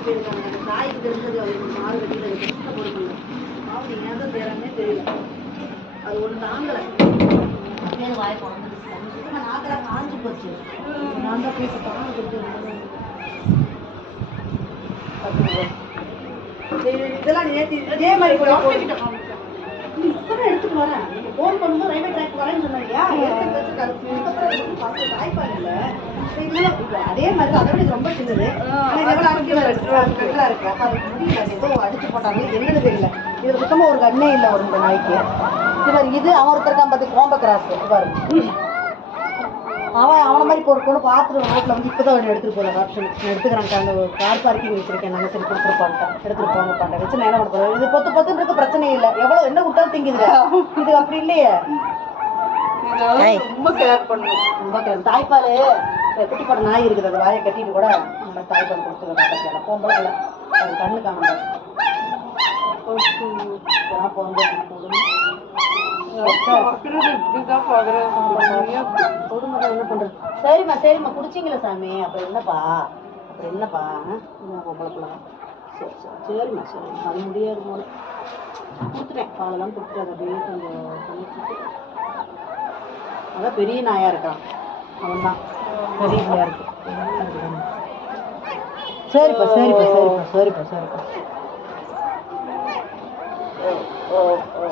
விட்டுட்டு போயிருக்காங்க அந்த தாய்க்கு தெரிஞ்சது அவருக்கு மாறு கட்டியில் கஷ்டப்படுறாங்க அவங்க ஏன் தான் தெரியல அது ஒன்று தாங்கலை பேர் வாய் குழந்தை நாக்கில் காஞ்சி போச்சு நான் தான் பேச தாங்க இதெல்லாம் நேற்று இதே மாதிரி கூட நீ எடுத்துட்டு வரேன் ஃபோன் பண்ணும்போது ரயில்வே ட்ராக் வரேன்னு சொன்னாங்க எடுத்து வச்சுட்டு அது இதுக்கப்புறம் எடுத்து பார்த்து தாய்ப்பால் இல்ல இப்ப இதெல்லாம் இப்ப அதே மாதிரி. அதை விட ரொம்ப சின்னது. அடிக்கல இருக்கு அப்ப முடியல. ஏதோ அடிச்சு போட்டாங்க என்னன்னு தெரியல. இது சுத்தமா ஒரு கண்ணே இல்ல ஒரு இந்த நாய்க்கு. இவர் இது அவன் ஒருத்தர் இருக்கான் பார்த்து கோம்ப கிராஸ் பாரு. அவன் அவன மாதிரி ஒரு பொண்ணு பார்த்துட்டு ரோட்டில் வந்து இப்போ தான் அவன் எடுத்துகிட்டு போகல ஆப்ஷன் எடுத்துக்கிறாங்க அந்த கார் பார்க்கிங் வச்சிருக்கேன் நாங்கள் சரி கொடுத்துருப்பான்ட்டேன் எடுத்துகிட்டு போங்க பாண்டேன் வச்சு நான் என்ன பண்ண போகிறேன் இது பொத்து இருக்க பிரச்சனை இல்லை. எவ்வளோ என்ன கொடுத்தாலும் திங்குதுங்க இது அப்படி இல்லையே. ரொம்ப கேர் பண்ணும். ரொம்ப கேவலம். தாய்ப்பால். குட்டி போட்ட நாய் இருக்குது அது வாயை கட்டிட்டு கூட நம்ம தாய்ப்பால் கொடுத்துருக்கோம் போகும்போது அது கண்ணு காணும் சரிம்மா சரிம்மா. குடிச்சிங்களா சாமி. அப்புறம் என்னப்பா? அப்புறம் என்னப்பா? பொம்பளை பிள்ளை? சரி சரி. சரிம்மா சரி. அது முடியாது போல கொடுத்துட்டேன். பாலெல்லாம் கொடுத்துட்டு அதை அப்படியே கொஞ்சம் பண்ணிட்டு அதான் பெரிய நாயா இருக்கான். அவன் தான் பெரிய இருக்கு. சரிப்பா சரிப்பா சரிப்பா சரிப்பா சரிப்பா. ஓ ஓ